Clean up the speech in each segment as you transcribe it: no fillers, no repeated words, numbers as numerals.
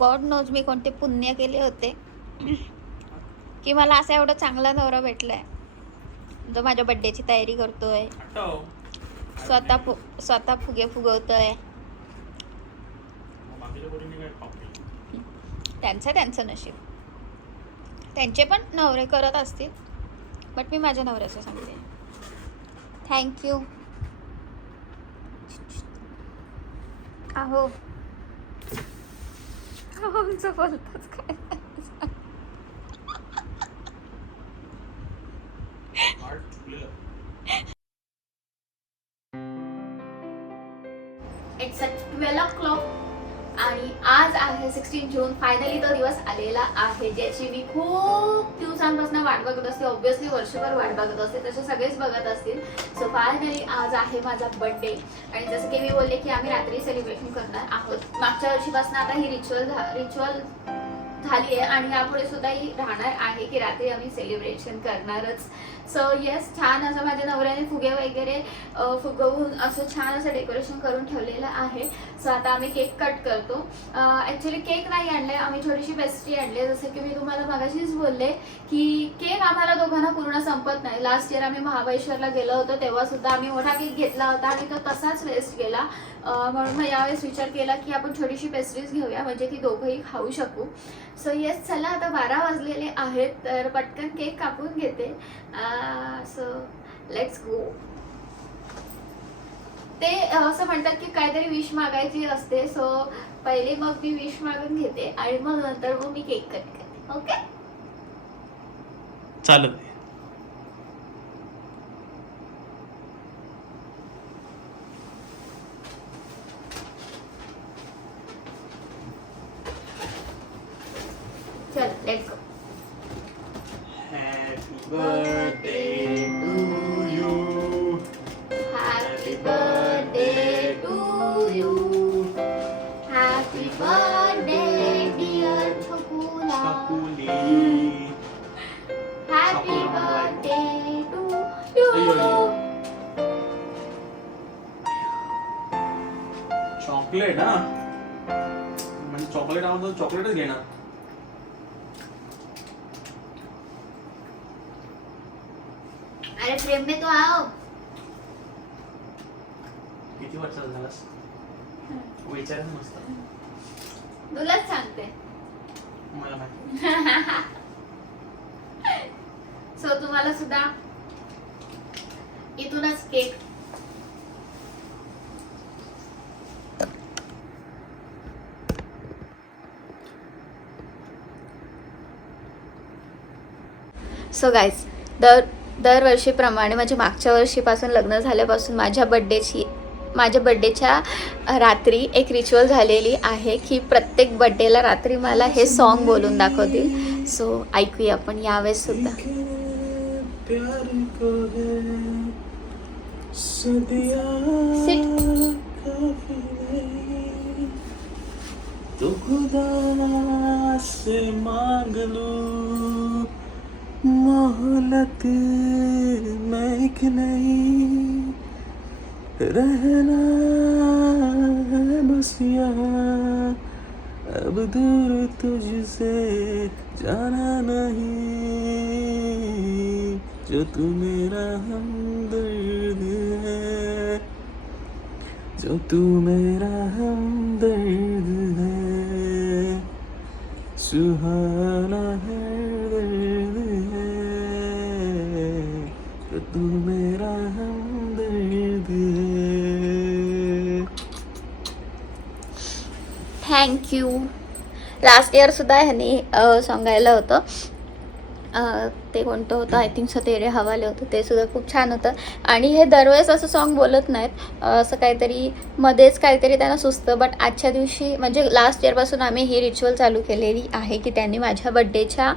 God knows me कोणते पुण्य केले होते की मला असा एवढा चांगला नवरा भेटलाय जो माझ्या बर्थडेची तयारी करतोय, स्वतः फुगे फुगवतोय. त्यांचं नशीब, त्यांचे पण नवरे करत असतील, बट मी माझ्या नवऱ्याचं सांगते. थँक्यू. अहो बोलतच काय इट्स 12 o'clock आणि आज आहे 16 जून. फायनली तो दिवस आलेला आहे ज्याची मी खूप दिवसांपासून वाट बघत असते. ऑब्व्हियसली वर्षभर वाट बघत असते, तसे सगळेच बघत असतील. सो फायनली आज आहे माझा बर्थडे आणि जसं की मी बोलले की आम्ही रात्री सेलिब्रेशन करणार आहोत. मागच्या वर्षीपासून आता ही रिच्युअल झाली आहे आणि यापुढे सुद्धा ही राहणार आहे की रात्री आम्ही सेलिब्रेशन करणारच. सो येस, छान असं माझ्या नवऱ्याने फुगे वगैरे फुगवून असं छान असं डेकोरेशन करून ठेवलेलं आहे. सो आता आम्ही केक कट करतो. ॲक्च्युली केक नाही आणले, आम्ही थोडीशी पेस्ट्री आणली. जसं की मी तुम्हाला मगाशीच बोलले की केक आम्हाला दोघांना पूर्ण संपत नाही. लास्ट इयर आम्ही महाबळेश्वरला गेलो होतो तेव्हा सुद्धा आम्ही मोठा केक घेतला होता आणि तो तसाच वेस्ट गेला. म्हणून मग यावेळेस विचार केला की आपण थोडीशी पेस्ट्रीज घेऊया म्हणजे की दोघंही खाऊ शकू. सो येस, चला आता 12 वाजलेले आहेत तर पटकन केक कापून घेते. So let's go. ते असं म्हणतात की काहीतरी विश मागायची असते. सो पहिले मग मी विश मागून घेते आणि मग नंतर मग मी केक कट करते. ओके, चालेल. चल let's go. Happy birthday to you. Happy birthday to you. Happy birthday dear Chokula. Chakuli. Happy birthday to you. Chocolate ना, म्हणजे चॉकलेट आवडतं, चॉकलेटच घेणार. अरे प्रेम में तो आओ. किती वर्षाचा झालास विचार मस्त. तुलाच सांगते. मला माहिती. सो तुम्हाला सुद्धा इथूनच केक. सो गाईज, दरवर्षीप्रमाणे म्हणजे मागच्या वर्षीपासून लग्न झाल्यापासून माझ्या बड्डेच्या रात्री एक रिच्युअल झालेली आहे की प्रत्येक बड्डेला रात्री मला हे सॉन्ग बोलून दाखवतील. सो ऐकूया आपण यावेळेस सुद्धा. तो खुदा से मांग लूं मोहलत मैं एक नहीं रहना बस यहाँ अब दूर तुझसे जाना नहीं जो तू मेरा हमदर्द है जो तू मेरा हमदर्द है सुहाना है दर्द है जो तू मेरा हमदर्द है. थँक्यू. लास्ट इयर सुद्धा ह्यांनी सॉन्ग गायलं होतं. ते कोणतं होतं, आय थिंक सो तेरे हवाले होतं, ते सुद्धा खूप छान होतं. आणि हे दरवेळेस असं सॉन्ग बोलत नाहीत, असं काहीतरी मध्येच काहीतरी त्यांना सुचतं. बट आजच्या दिवशी म्हणजे लास्ट इयरपासून आम्ही ही रिच्युअल चालू केलेली आहे की त्यांनी माझ्या बड्डेच्या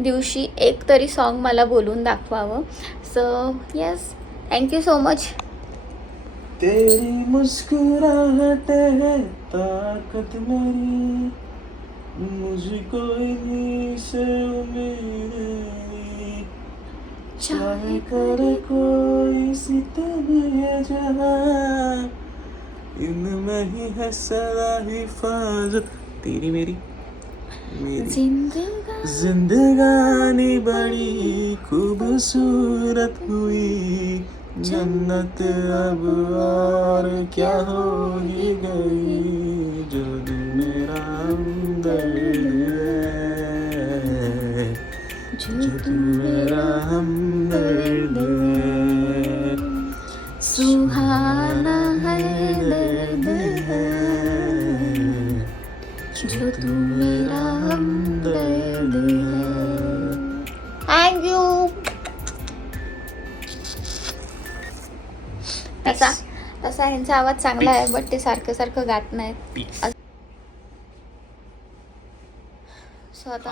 दिवशी एक तरी सॉन्ग मला बोलून दाखवावं. So yes, thank you so much. तेरी मुस्कुराहट है ताकत मेरी मुझको इन्हीं से उम्मीद है चाहे करे कोई जहां इनमें ही है सदा हिफाजत तेरी मेरी जिंदगानी बड़ी खूबसूरत हुई जन्नत अब और क्या हो ही गई जो तू मेरा हमदर्द है जो तू मेरा हमदर्द है सुहाना है दर्द है जो तू मेरा हमदर्द है. Thank you. तसा ह्यांचा आवाज चांगला आहे बट ते सारखं सारखं गात नाहीत. सो आता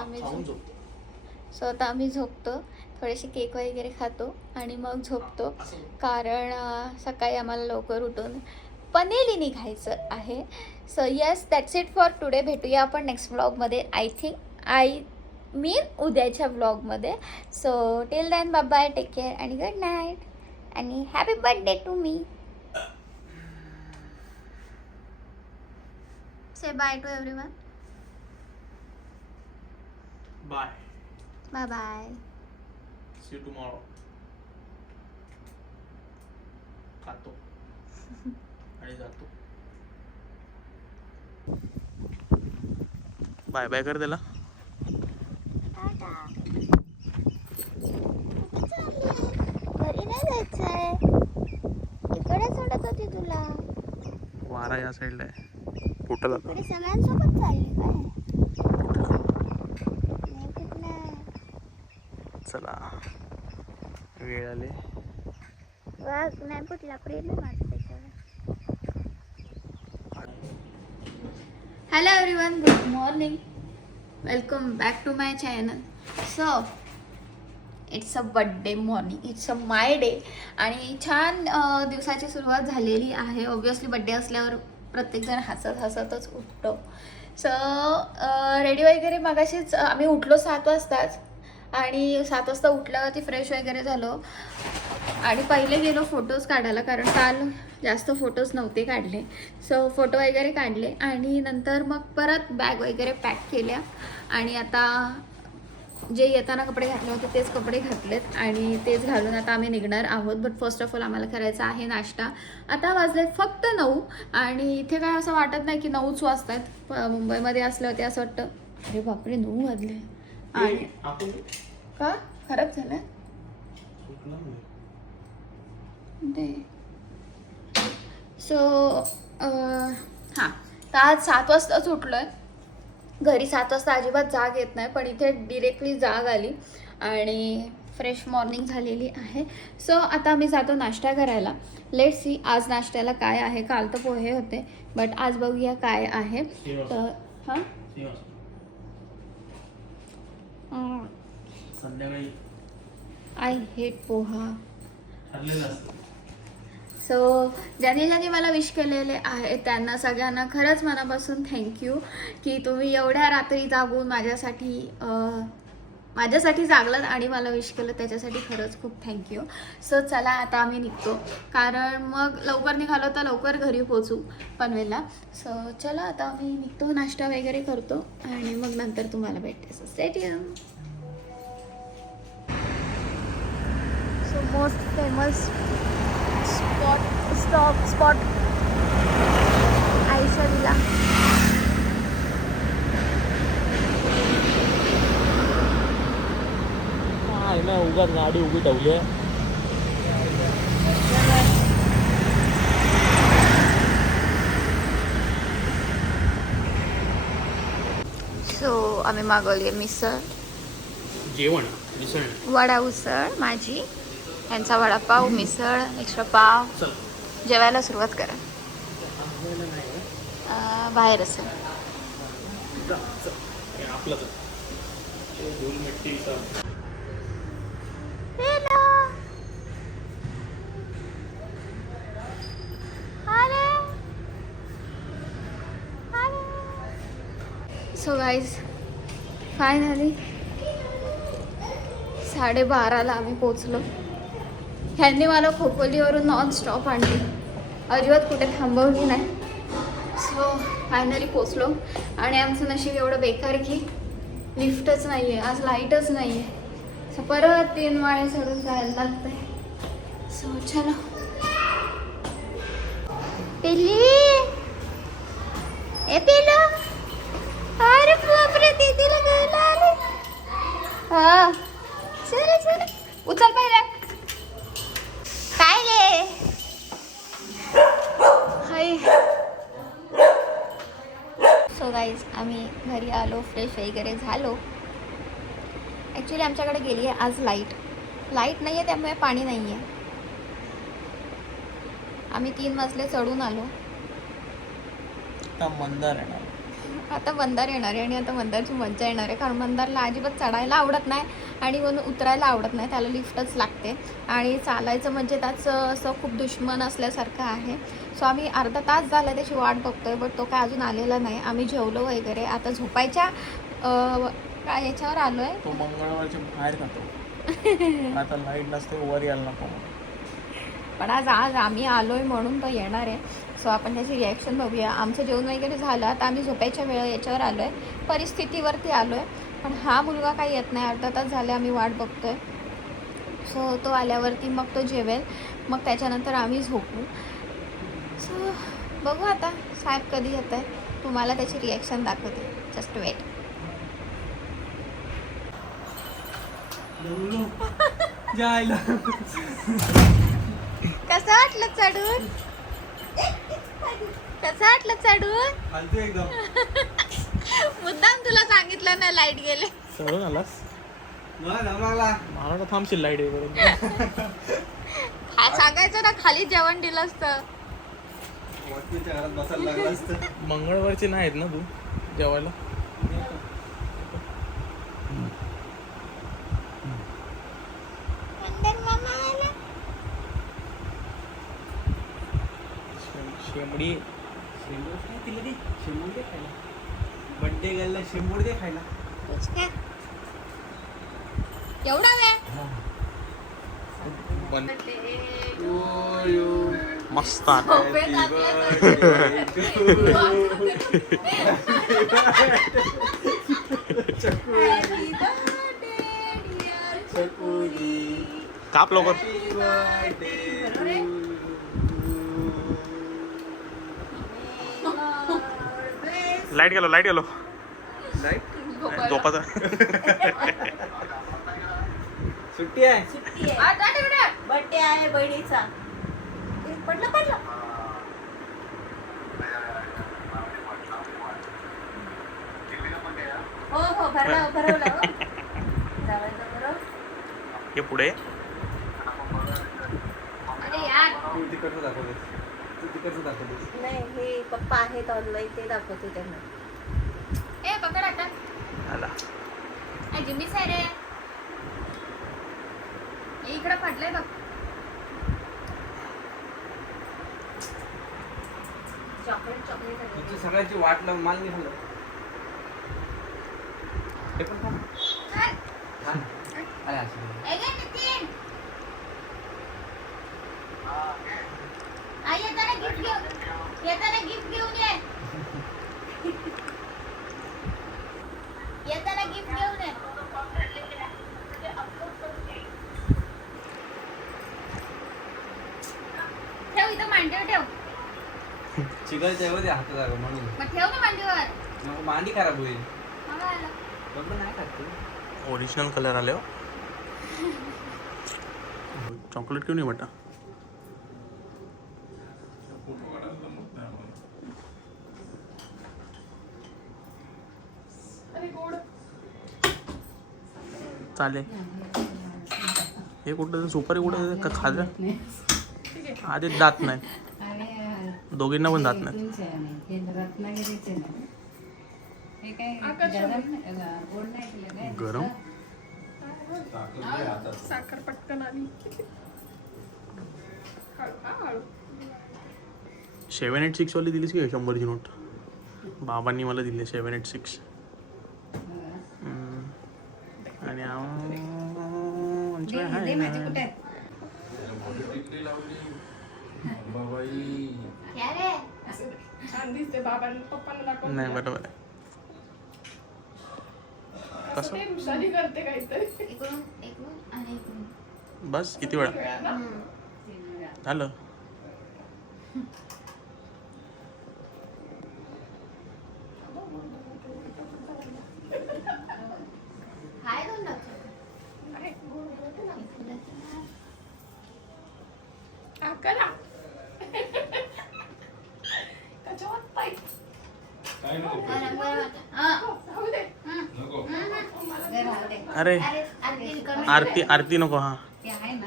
आम्ही झोपतो. थोडेसे केक वगैरे खातो आणि मग झोपतो कारण सकाळी आम्हाला लवकर उठून पनेली निघायचं आहे. So yes that's it for today. भेटूया आपण नेक्स्ट व्लॉगमध्ये. आय मीन उद्याच्या व्लॉगमध्ये. So till then bye bye, take care आणि गुड नाईट आणि happy birthday to me. Say bye to everyone. Bye bye bye. See you tomorrow. खातो आणि जातो. बाय बाय कर त्याला. घरी नाही जायचंय. इकडे सोडत होती तुला. वारा या साईडला आहे. कुठं जातो? इकडे सगळ्यांसोबत चालली काय? नाही कुठलं. चला वेळ आले. वाघ नाही कुठला प्रेम माझं त्याच्यावर. Hello everyone, good morning. Welcome back to my channel. So it's a birthday morning. It's a my day आणि छान दिवसाची सुरुवात झालेली आहे. ऑब्वियसली बड्डे असल्यावर प्रत्येकजण हसतच उठतो. सो रेडी वगैरे मगाशीच आम्ही उठलो 7 वाजताच आणि 7 वाजता उठल्यावरती फ्रेश वगैरे झालो आणि पहिले गेलो फोटोज काढायला कारण काल जास्त फोटोज नव्हते काढले. सो फोटो वगैरे काढले आणि नंतर मग परत बॅग वगैरे पॅक केल्या आणि आता जे येताना कपडे घातले होते तेच कपडे घातलेत आणि तेच घालून आता आम्ही निघणार आहोत. बट फर्स्ट ऑफ ऑल आम्हाला करायचा आहे नाश्ता. आता वाजलेत फक्त 9 आणि इथे काय असं वाटत नाही की 9च वाजतात. मुंबईमध्ये असलं होते असं वाटतं अरे बापरे 9 वाजले. आणि का खराब झालं सो हां तर आज 7 वाजताच उठलो आहे. घरी 7 वाजता अजिबात जाग येत नाही पण इथे डिरेक्टली जाग आली आणि फ्रेश मॉर्निंग झालेली आहे. सो आता आम्ही जातो नाश्ता करायला. लेट्स सी आज नाश्त्याला काय आहे. काल तर पोहे होते बट आज बघूया काय आहे. तर हां संध्याकाळी आय हेट पोहा. सो ज्यांनी मला विश केलेले आहे त्यांना सगळ्यांना खरंच मनापासून थँक्यू की तुम्ही एवढ्या रात्री जागून माझ्यासाठी जागलात आणि मला विश केलं त्याच्यासाठी खरंच खूप थँक्यू. सो चला आता आम्ही निघतो कारण मग लवकर निघालो तर लवकर घरी पोचू पनवेलला. सो चला आता आम्ही निघतो, नाश्ता वगैरे करतो आणि मग नंतर तुम्हाला भेटते. So stay tune. So most famous spot आईचा विला. काय ना उगाच गाडी उभी ठेवली आहे. सो आम्ही मागवली मिसळ, जेवण मिसळ वडा उसळ माझी, यांचा वडापाव, मिसळ, एक्स्ट्रा पाव. चल जेवायला सुरुवात करा. बाहेर असेल आपलं सो गाईज फायनली 12:30ला आम्ही पोचलो ह्यांनी मला खोपोलीवरून नॉन स्टॉप आणली, अजिबात कुठे थांबवली नाही. सो फायनली पोचलो. आणि आमचं नशीब एवढं बेकार की लिफ्टच नाही आहे, आज लाईटच नाही आहे. सो परत 3 माळे चढून जायला लागतंय. सो चलो. पिल्ली ए पिल्लू, अरे बापरे दीदीला घ्यायला आले. हा चल चल उचल पहिला. काय रे हाय. सो गाईज आम्ही घरी आलो, फ्रेश वगैरे झालो. ॲक्च्युली आमच्याकडे गेली आहे आज लाईट नाही आहे, त्यामुळे पाणी नाही आहे. आम्ही 3 मजले चढून आलो. आता मंदार येणार आहे आणि आता मंदारची मज्जा येणार आहे, कारण मंदारला अजिबात चढायला आवडत नाही आणि म्हणून उतरायला आवडत नाही. त्याला लिफ्टच लागते आणि चालायचं म्हणजे त्याचं असं खूप दुश्मन असल्यासारखं आहे. सो आम्ही अर्धा तास झाला त्याची वाट बघतोय, बट तो काय अजून आलेला नाही. आम्ही जेवलो वगैरे, आता झोपायच्या काय याच्यावर आलो आहे. तो मंगळवारच्या बाहेर खातो. आता लाईट नसते, वर यायला नको. पण आज आम्ही आलोय म्हणून तो येणार आहे. सो आपण त्याची रिॲक्शन बघूया. आमचं जेवण वगैरे झालं, आता आम्ही झोपायच्या वेळ याच्यावर आलो आहे, परिस्थितीवरती आलो आहे. पण हा मुलगा काही येत नाही, अर्धा तास झाले आम्ही वाट बघतोय. सो तो आल्यावरती मग तो जेवेल, मग त्याच्यानंतर आम्ही झोपू. सो बघू आता साहेब कधी येत आहे, तुम्हाला त्याची रिॲक्शन दाखवते. Just wait. कसं वाटलं चढून? कसं वाटलं चढून? एकदम मुद्दाम तुला सांगितलं ना लाईट गेले. चढून आलास मला थांबशील लाईट वगैरे. सांगायचं ना खाली जेवण दिलं असतं. मंगळवारचे नाहीत ना तू जेवायला? शेंबडी दे खायला. बड्डे गर्लला शेंबूड दे खायला. एवढा वेळ मस्त. काप लवकर. लाईट गेलो झोपाचा. सुट्टी आहे. बर्थडे आहे बहिणीचा. पडलं हो भरवलं हो. जावायचं बरोबर. हे पुढे अरे यार तू तिकडचं दाखवतेस. नाही हे पप्पा आहेत ऑनलाईन, ते दाखवते त्यांना. ए पकड आता. आला. जिम्मीच आहे रे. इकडे पडलंय बघ. चॉकलेट तुझी सगळ्यांची वाट लावून माल निघालं. हे पण थांब. आला नितीन आई येताना गिफ्ट घेऊन ये. येताना गिफ्ट घेऊन ये. ठेव इथं मांडीवर ठेव. चिकलच्या मध्ये हात जागा म्हणून मग ठेव ना मांडीवर. मग मांडी खराब होईल. मला आलं. बरोबर नाही खात तू. ओरिजिनल कलर आले हो. चॉकलेट क्यों नहीं बटा? चालेल. हे कुठं सुपारी कुठं का खाल्लं? आधी दात नाही, दोघींना पण दात नाही. गरम साखर पटकन आली. 786 वाली दिलीस की 100ची नोट? बाबांनी मला दिली 786. आणि टिकली लावली बाबाई. क्या रे छान दिसते बाबांना पप्पांना दाखव. नाही बरोबर आहे. कसं ते हुशारी करते काहीतरी. इकडून इकडून आणि इकडून. बस किती वेळा वेळा ना. झालं. हाय दोन लक्षात. आहे. करा. त्याच्यावर पाय. काय नको गरम गरम आता. हा. राहू दे. नको. अरे अरे आरती कमी. आरती आरती नको हा ते आहे ना.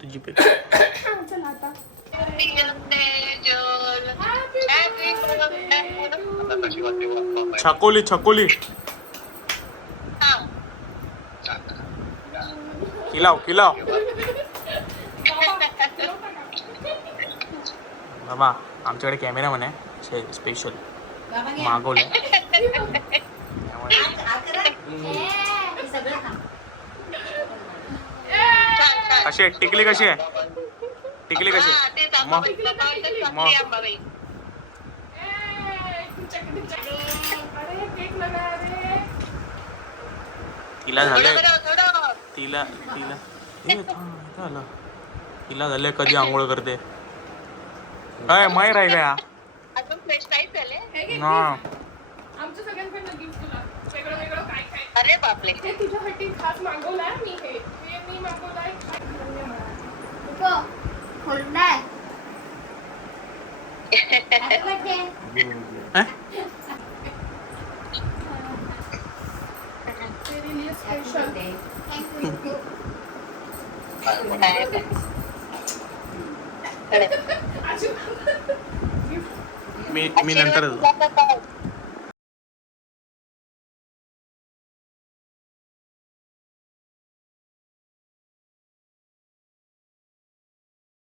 तुझी पे चल आता. छकोली छकोली खिलाव खिलाव बाबा आमच्याकडे कॅमेरामॅन आहे स्पेशल मागवलंय त्यामुळे हे सगळं खा. कशी आहे टिकली कशी आहे टिकली कशी आहे मग मग अरे केक लगा रे. तिला झालंय तिला तिला ए, थांब, इथं आलं. तिला झालंय कधी आंघोळ करते काय माहीत आहे का हे घे, हा आमच्या सगळ्यांकडनं गिफ्ट तुला वेगळं वेगळं काय काय. अरे बापरे. हे तुझ्यासाठी खास मागवलंय मी. हे मी मागवलंय. उको, खोलून आहे. Happy birthday. eh? तेरे लिए स्पेशल. Thank you. अशी मी नंतर तुला तर काय?